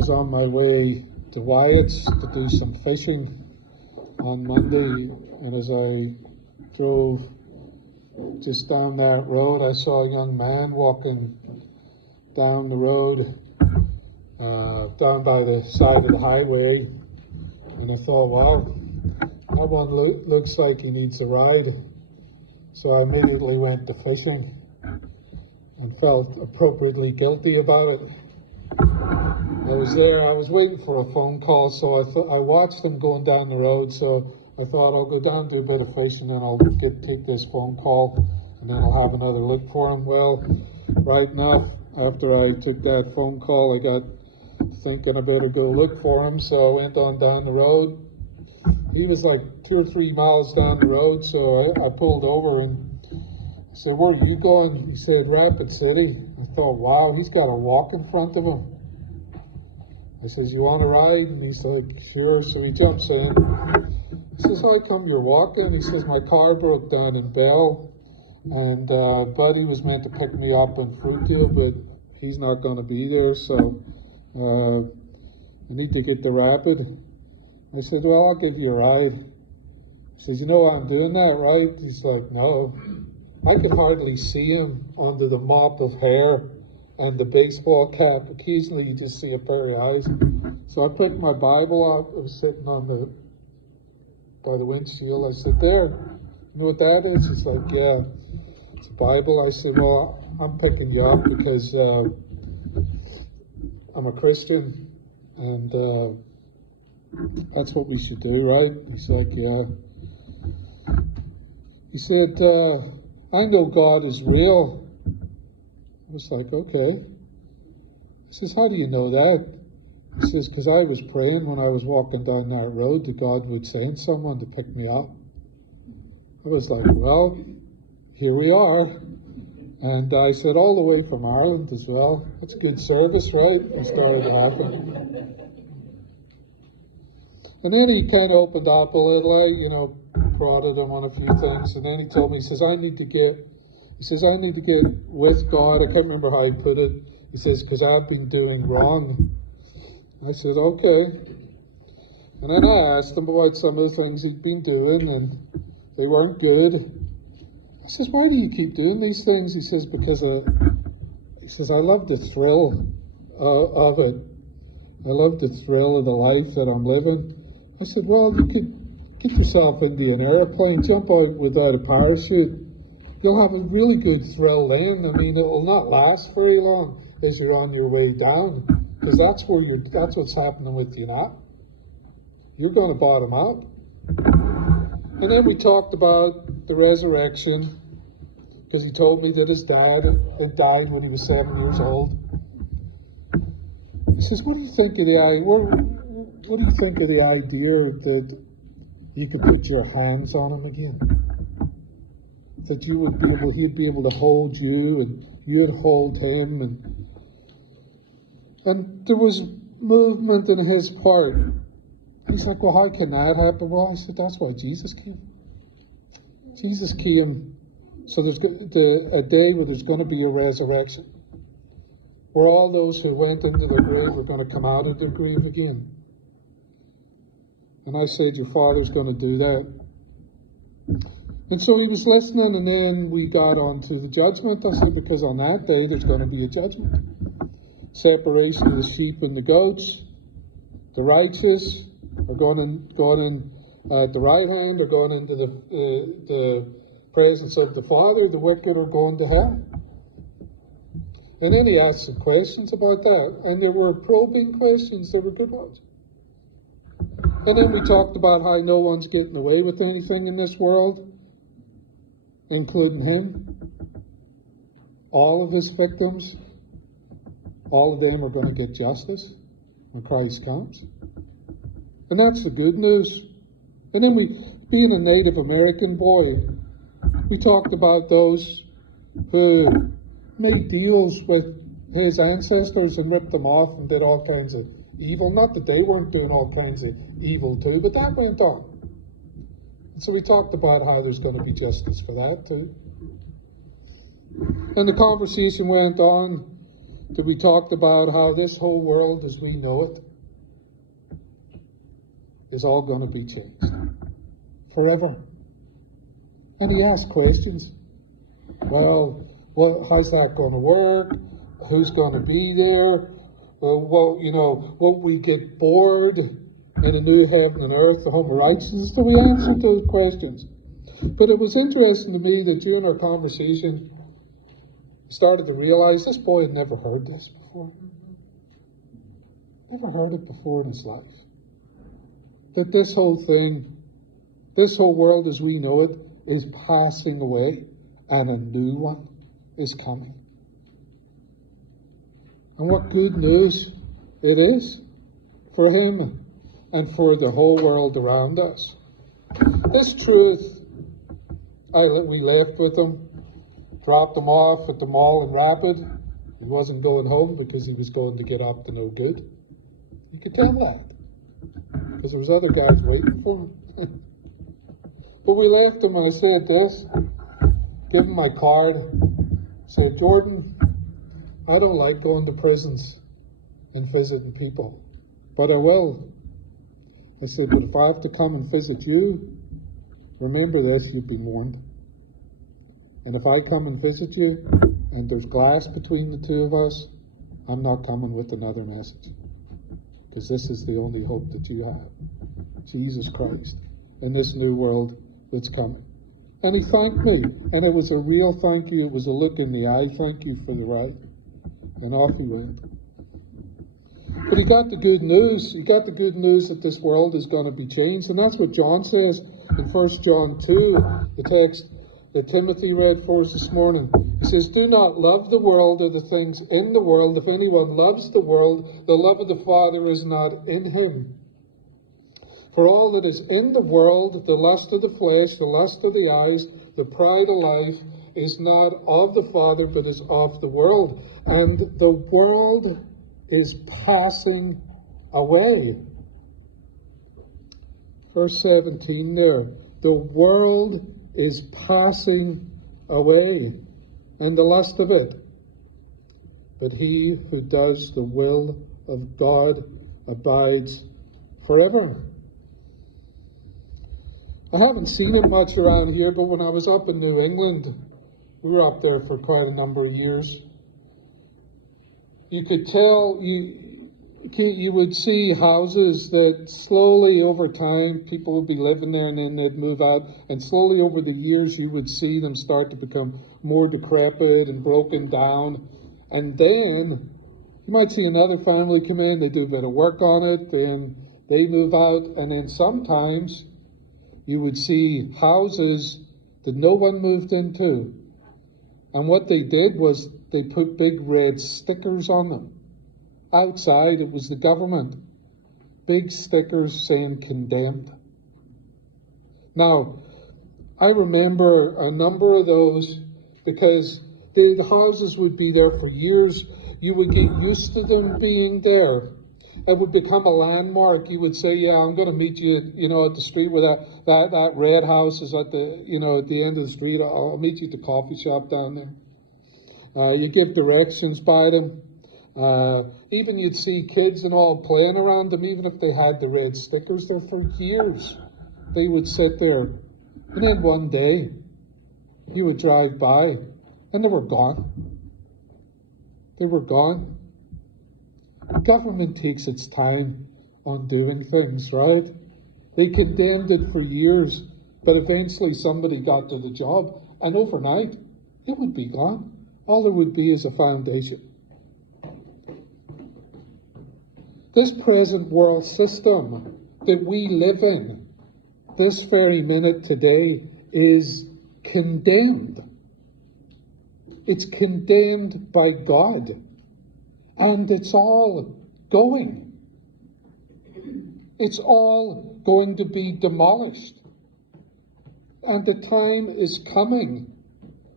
was on my way to Wyatt's to do some fishing on Monday, and as I drove just down that road, I saw a young man walking down the road, down by the side of the highway, and I thought, wow, that one looks like he needs a ride. So I immediately went to fishing and felt appropriately guilty about it. I was there, I was waiting for a phone call, so I watched him going down the road, so I thought I'll go down, do a bit of fishing, and I'll take this phone call, and then I'll have another look for him. Well, right enough, after I took that phone call, I got thinking I better go look for him, so I went on down the road. He was like 2 or 3 miles down the road, so I pulled over and I said, "Where are you going?" He said, "Rapid City." I thought, wow, he's got a walk in front of him. I says, "You want a ride?" And he's like, "Sure." So he jumps in. He says, "How come you're walking?" He says, "My car broke down in Bell, and Buddy was meant to pick me up in Fruitdale, but he's not going to be there, so I need to get the Rapid." I said, "Well, I'll give you a ride." He says, "You know why I'm doing that, right?" He's like, "No." I could hardly see him under the mop of hair and the baseball cap. Occasionally you just see a pair of eyes. So I picked my Bible up. It was sitting by the windshield. I said, "There, you know what that is?" He's like, "Yeah, it's a Bible." I said, "Well, I'm picking you up because I'm a Christian, and that's what we should do, right?" He's like, "Yeah." He said, "I know God is real." I was like, "Okay." He says, "How do you know that?" He says, "Because I was praying when I was walking down that road that God would send someone to pick me up." I was like, "Well, here we are." And I said, "All the way from Ireland as well. That's good service, right?" I started laughing. And then he kind of opened up a little, prodded him on a few things. And then he told me, he says, I need to get with God. I can't remember how he put it. He says, "Because I've been doing wrong." I said, "Okay." And then I asked him about some of the things he'd been doing, and they weren't good. I says, "Why do you keep doing these things?" He says, "Because I love the thrill of it. I love the thrill of the life that I'm living." I said, "Well, you could get yourself into an airplane, jump out without a parachute. You'll have a really good thrill then. I mean, it will not last very long as you're on your way down, because that's what's happening with you now. You're going to bottom out." And then we talked about the resurrection, because he told me that his dad had died when he was 7 years old. He says, What do you think of the idea that you could put your hands on him again? That he'd be able to hold you and you'd hold him, and there was movement in his part. He's like, "Well, how can that happen?" Well, I said, "That's why Jesus came. Jesus came so there's a day where there's going to be a resurrection, where all those who went into the grave are going to come out of the grave again." And I said, "Your Father's going to do that." And so he was listening, and then we got on to the judgment. I said, "Because on that day there's going to be a judgment. Separation of the sheep and the goats. The righteous are going in at the right hand, are going into the presence of the Father. The wicked are going to hell." And then he asked some questions about that, and there were probing questions. They were good ones. And then we talked about how no one's getting away with anything in this world, including him. All of his victims, all of them are going to get justice when Christ comes. And that's the good news. And then being a Native American boy, we talked about those who made deals with his ancestors and ripped them off and did all kinds of evil. Not that they weren't doing all kinds of evil too, but that went on. And so we talked about how there's going to be justice for that too. And the conversation went on, that we talked about how this whole world as we know it is all going to be changed forever. And he asked questions. Well, how's that going to work? Who's going to be there? Won't we get bored in a new heaven and earth, the home of righteousness? So we answered those questions. But it was interesting to me that during our conversation, I started to realize this boy had never heard this before. Never heard it before in his life. That this whole thing, this whole world as we know it, is passing away and a new one is coming. And what good news it is for him and for the whole world around us. This truth, we left with him, dropped him off at the mall in Rapid. He wasn't going home because he was going to get up to no good. You could tell that, because there was other guys waiting for him. But we left him, and I said this, give him my card. I said, Jordan, I don't like going to prisons and visiting people, but I will. I said, but if I have to come and visit you, remember this, you've been warned. And if I come and visit you, and there's glass between the two of us, I'm not coming with another message. Because this is the only hope that you have. Jesus Christ. In this new world that's coming. And he thanked me. And it was a real thank you. It was a look in the eye. Thank you for the ride. And off he went. But he got the good news. He got the good news that this world is going to be changed. And that's what John says in 1 John 2, the text that Timothy read for us this morning. He says, do not love the world or the things in the world. If anyone loves the world, the love of the Father is not in him. For all that is in the world, the lust of the flesh, the lust of the eyes, the pride of life, is not of the Father, but is of the world. And the world is passing away. Verse 17 there. The world is passing away, and the lust of it. But he who does the will of God abides forever. I haven't seen it much around here, but when I was up in New England, we were up there for quite a number of years. You could tell, you would see houses that slowly over time, people would be living there and then they'd move out. And slowly over the years, you would see them start to become more decrepit and broken down. And then you might see another family come in, they do a bit of work on it, then they move out. And then sometimes you would see houses that no one moved into. And what they did was they put big red stickers on them. Outside, it was the government. Big stickers saying condemned. Now, I remember a number of those because the houses would be there for years. You would get used to them being there. It would become a landmark. You would say, yeah, I'm going to meet you, at the street where that red house is at the end of the street. I'll meet you at the coffee shop down there. You give directions by them. Even you'd see kids and all playing around them, even if they had the red stickers there for years. They would sit there. And then one day, you would drive by, and they were gone. They were gone. Government takes its time on doing things, right? They condemned it for years, but eventually somebody got to the job, and overnight, it would be gone. All there would be is a foundation. This present world system that we live in, this very minute today, is condemned. It's condemned by God. And it's all going. It's all going to be demolished. And the time is coming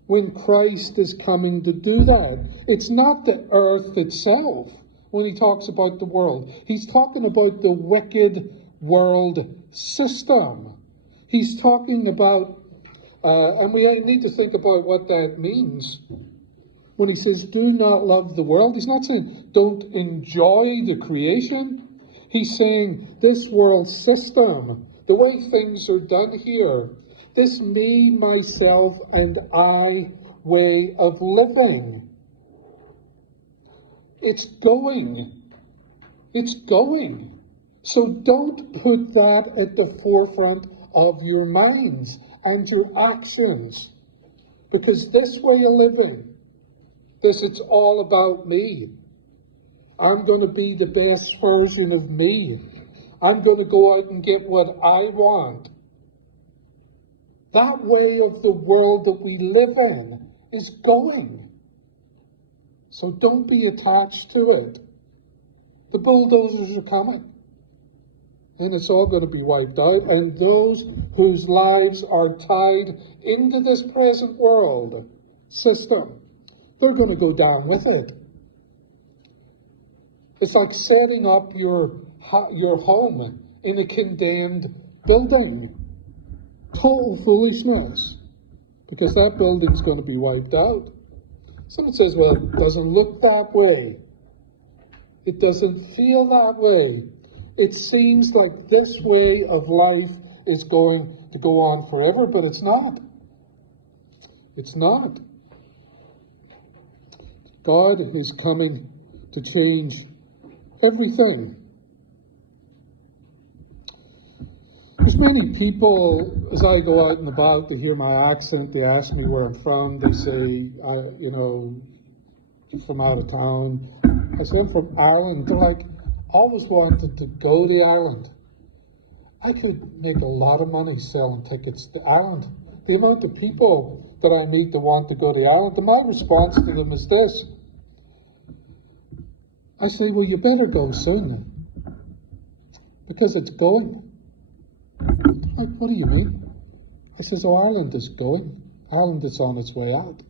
when Christ is coming to do that. It's not the earth itself when he talks about the world. He's talking about the wicked world system. He's talking about, and we need to think about what that means. When he says, do not love the world, he's not saying don't enjoy the creation. He's saying this world system, the way things are done here, this me, myself, and I way of living, it's going. It's going. So don't put that at the forefront of your minds and your actions. Because this way of living, it's all about me. I'm going to be the best version of me. I'm going to go out and get what I want. That way of the world that we live in is going. So don't be attached to it. The bulldozers are coming. And it's all going to be wiped out. And those whose lives are tied into this present world system, they're going to go down with it. It's like setting up your home in a condemned building. Total foolishness. Because that building's going to be wiped out. Someone says, well, it doesn't look that way. It doesn't feel that way. It seems like this way of life is going to go on forever, but it's not. It's not. God is coming to change everything. There's many people, as I go out and about, they hear my accent, they ask me where I'm from, they say, from out of town. I say, I'm from Ireland. They're like, always wanted to go to Ireland. I could make a lot of money selling tickets to Ireland. The amount of people that I meet that want to go to Ireland, and my response to them is this. I say, well, you better go soon, because it's going. Like, what do you mean? I says, oh, Ireland is going. Ireland is on its way out.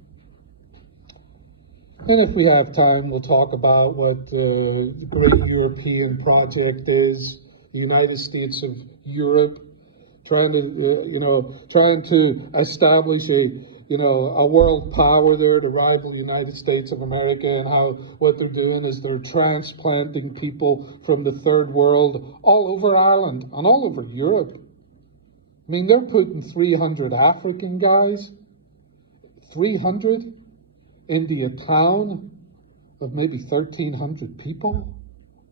And if we have time, we'll talk about what the great European project is, the United States of Europe, trying to establish a world power there to rival the United States of America, and how what they're doing is they're transplanting people from the third world all over Ireland and all over Europe. I mean, they're putting 300 African guys, 300, into a town of maybe 1,300 people,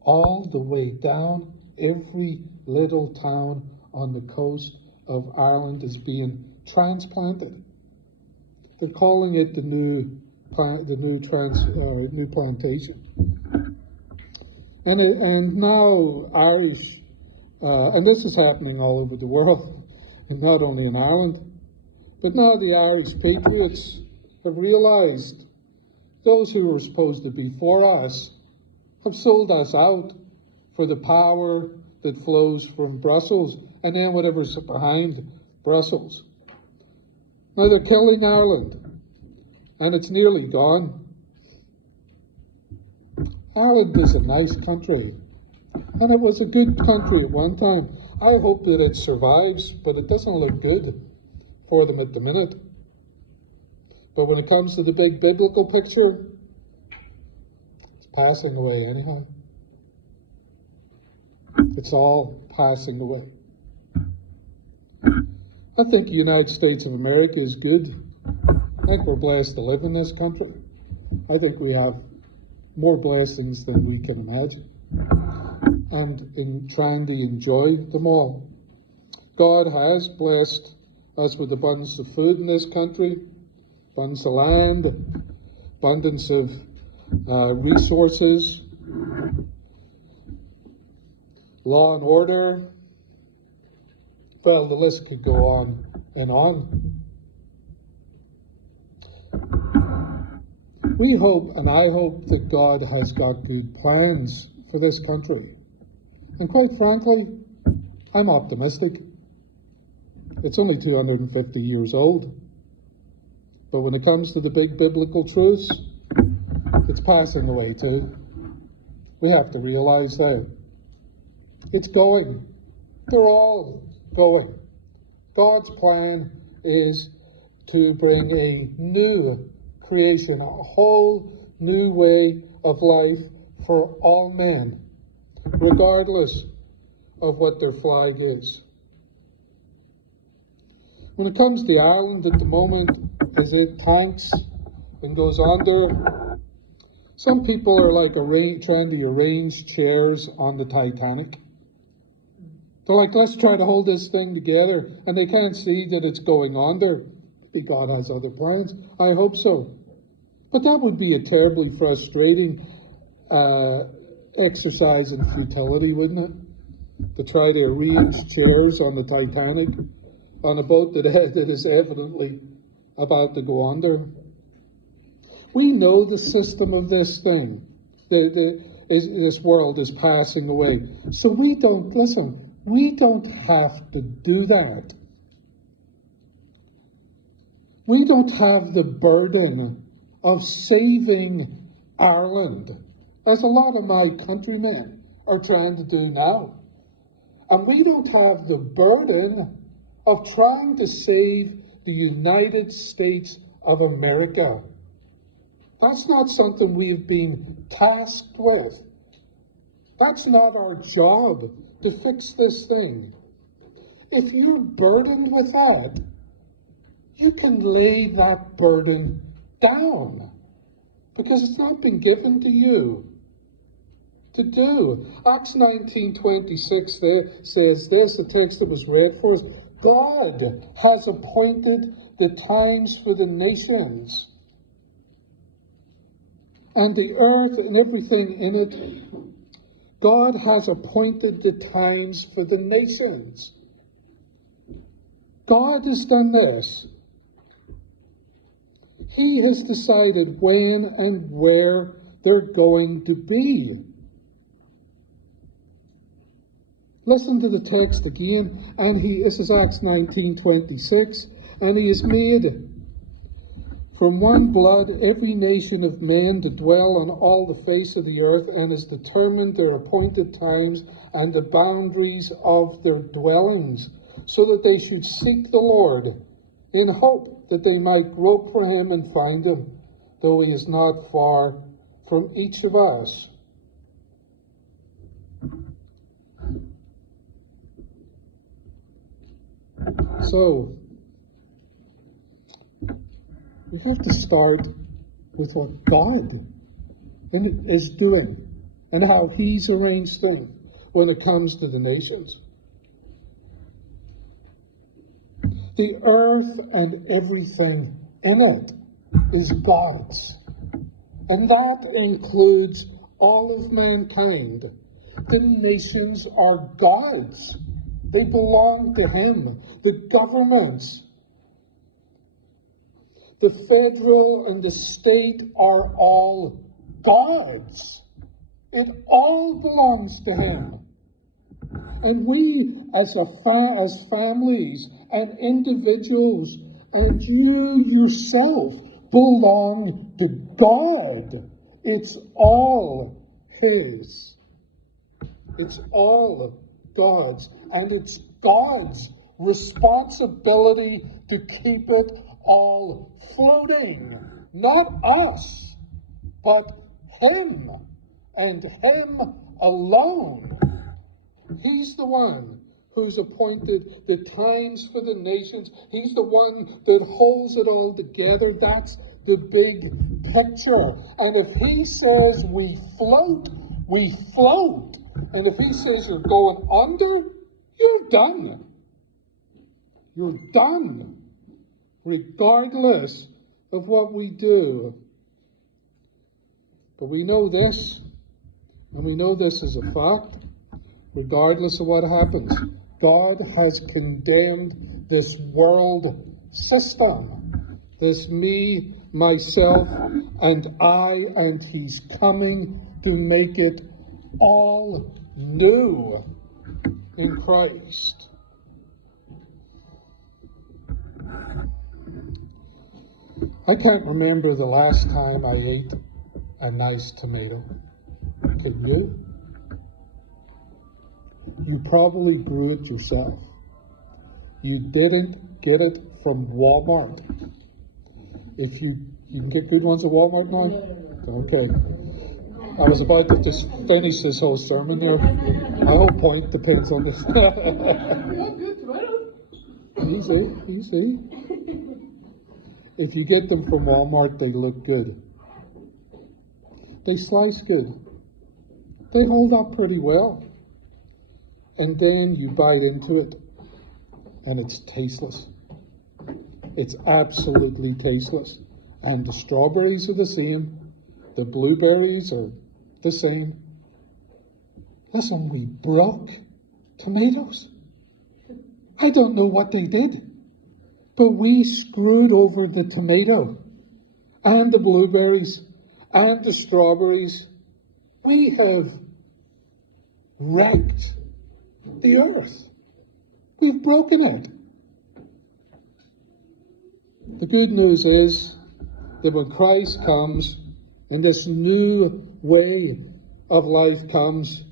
all the way down. Every little town on the coast of Ireland is being transplanted. They're calling it the new plantation. And now Irish, and this is happening all over the world, and not only in Ireland, but now the Irish patriots have realized those who were supposed to be for us have sold us out for the power that flows from Brussels and then whatever's behind Brussels. Now they're killing Ireland, and it's nearly gone. Ireland is a nice country, and it was a good country at one time. I hope that it survives, but it doesn't look good for them at the minute. But when it comes to the big biblical picture, it's passing away anyhow. It's all passing away. I think the United States of America is good. I think we're blessed to live in this country. I think we have more blessings than we can imagine. And in trying to enjoy them all. God has blessed us with abundance of food in this country, abundance of land, abundance of resources, law and order. Well, the list could go on and on. We hope, and I hope, that God has got good plans for this country. And quite frankly, I'm optimistic. It's only 250 years old. But when it comes to the big biblical truths, it's passing away too. We have to realize that. It's going. They're all going. God's plan is to bring a new creation, a whole new way of life for all men, regardless of what their flag is. When it comes to Ireland at the moment, as it tanks and goes under, some people are like trying to arrange chairs on the Titanic. They're like, let's try to hold this thing together, and they can't see that it's going under. Maybe God has other plans. I hope so. But that would be a terribly frustrating exercise in futility, wouldn't it? To try to arrange chairs on the Titanic, on a boat that is evidently about to go under. We know the system of this thing. This world is passing away. So we don't have to do that. We don't have the burden of saving Ireland, as a lot of my countrymen are trying to do now. And we don't have the burden of trying to save the United States of America. That's not something we've been tasked with. That's not our job to fix this thing. If you're burdened with that, you can lay that burden down, because it's not been given to you to do. Acts 19:26 there says this, the text that was read for us: God has appointed the times for the nations, and the earth and everything in it. God has appointed the times for the nations. God has done this. He has decided when and where they're going to be. Listen to the text again. This is Acts 19:26. And he has made from one blood every nation of men to dwell on all the face of the earth, and has determined their appointed times and the boundaries of their dwellings, so that they should seek the Lord in hope that they might grope for him and find him, though he is not far from each of us. So, we have to start with what God is doing and how he's arranged things when it comes to the nations. The earth and everything in it is God's. And that includes all of mankind. The nations are God's. They belong to him. The governments, the federal and the state, are all God's. It all belongs to him. And we, as families and individuals, and you yourself, belong to God. It's all his. It's all God's. And it's God's responsibility to keep it all floating. Not us, but him, and him alone. He's the one who's appointed the times for the nations. He's the one that holds it all together. That's the big picture. And if he says we float, we float. And if he says you're going under, you're done. You're done, regardless of what we do. But we know this, and we know this is a fact. Regardless of what happens, God has condemned this world system, this me, myself, and I, and he's coming to make it all new in Christ. I can't remember the last time I ate a nice tomato. Can you? You probably grew it yourself. You didn't get it from Walmart. If you You can get good ones at Walmart now? Okay. I was about to just finish this whole sermon here. My whole point depends on this. Easy. If you get them from Walmart, they look good. They slice good. They hold up pretty well. And then you bite into it, and it's tasteless. It's absolutely tasteless. And the strawberries are the same. The blueberries are the same. Listen, we broke tomatoes. I don't know what they did, but we screwed over the tomato and the blueberries and the strawberries. We have wrecked the earth. We've broken it. The good news is that when Christ comes and this new way of life comes,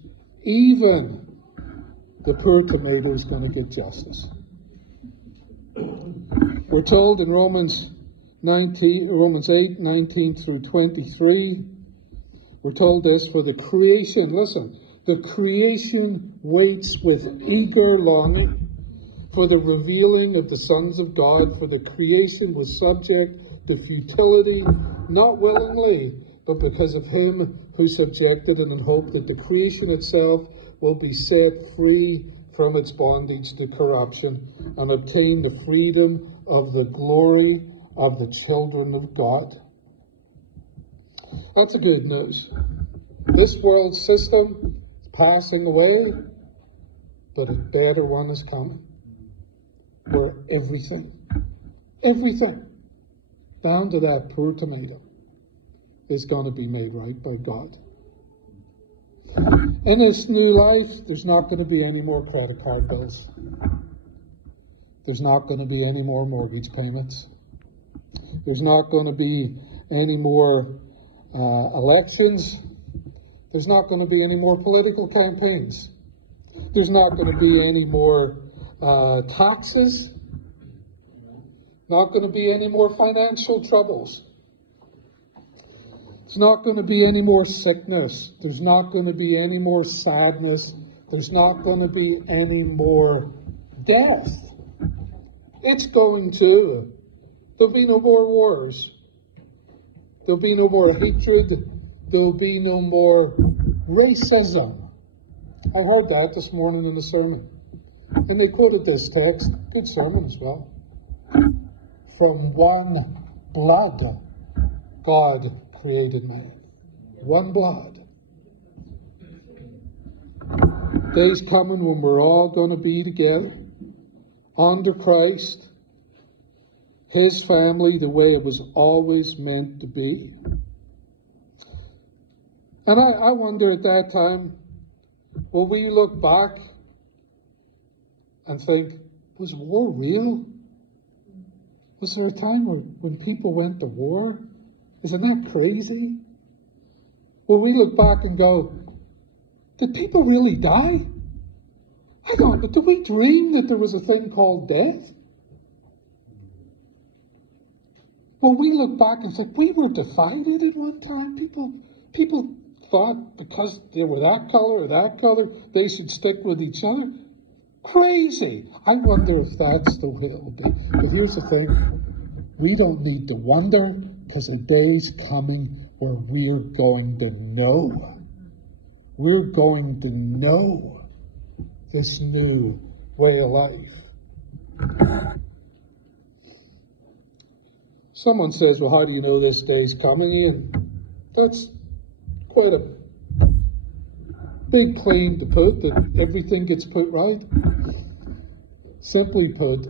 even the poor tomato is going to get justice. We're told in Romans 8, 19 through 23, we're told this, for the creation, listen, the creation waits with eager longing for the revealing of the sons of God, for the creation was subject to futility, not willingly, but because of him who subjected it, in hope that the creation itself will be set free from its bondage to corruption and obtain the freedom of the glory of the children of God. That's the good news. This world system is passing away, but a better one is coming, where everything, down to that poor tomato, is going to be made right by God. In this new life, there's not going to be any more credit card bills. There's not going to be any more mortgage payments. There's not going to be any more elections. There's not going to be any more political campaigns. There's not going to be any more taxes. Not going to be any more financial troubles. There's not going to be any more sickness. There's not going to be any more sadness. There's not going to be any more death. It's going to. There'll be no more wars. There'll be no more hatred. There'll be no more racism. I heard that this morning in the sermon. And they quoted this text. Good sermon as well. From one blood, God created man. One blood. Days coming when we're all going to be together under Christ, his family, the way it was always meant to be. And I wonder at that time, will we look back and think, was war real? Was there a time when people went to war? Isn't that crazy? Will we look back and go, did people really die? I don't, but did we dream that there was a thing called death? Will we look back and think, we were divided at one time? People thought because they were that color or that color, they should stick with each other. Crazy. I wonder if that's the way it will be. But here's the thing. We don't need to wonder, because a day's coming where we're going to know. We're going to know this new way of life. Someone says, well, how do you know this day's coming? And that's quite a big claim to put, that everything gets put right. Simply put,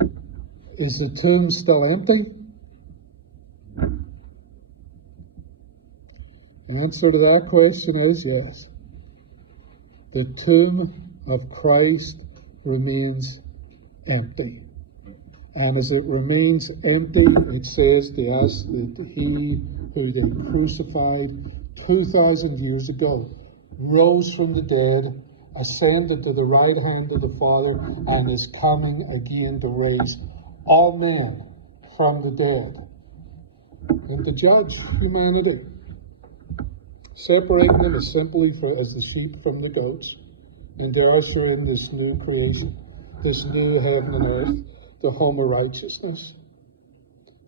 is the tomb still empty? The answer to that question is yes. The tomb of Christ remains empty. And as it remains empty, it says to us that he who they crucified 2,000 years ago rose from the dead, ascended to the right hand of the Father, and is coming again to raise all men from the dead. and to judge humanity, separating them as simply as the sheep from the goats, and to usher in this new creation, this new heaven and earth, the home of righteousness.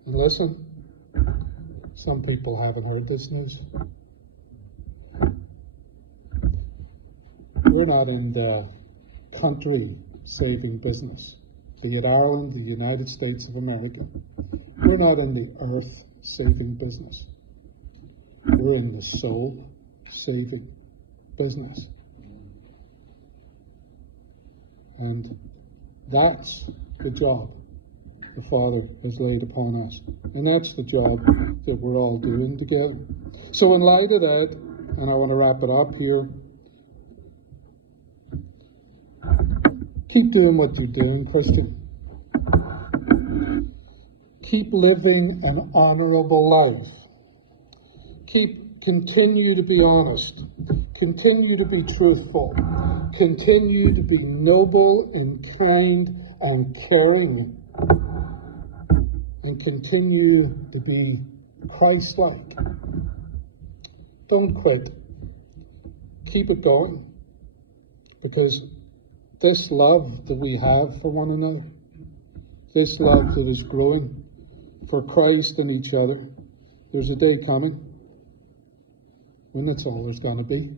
And listen, some people haven't heard this news. We're not in the country-saving business, be it Ireland, the United States of America. We're not in the earth-saving business. We're in the soul-saving business. And that's the job the Father has laid upon us. And that's the job that we're all doing together. So in light of that, and I want to wrap it up here, keep doing what you're doing, Christian. Keep living an honorable life. Continue to be honest. Continue to be truthful. Continue to be noble and kind and caring. And continue to be Christ-like. Don't quit. Keep it going. Because this love that we have for one another, this love that is growing for Christ and each other, there's a day coming when that's all there's going to be.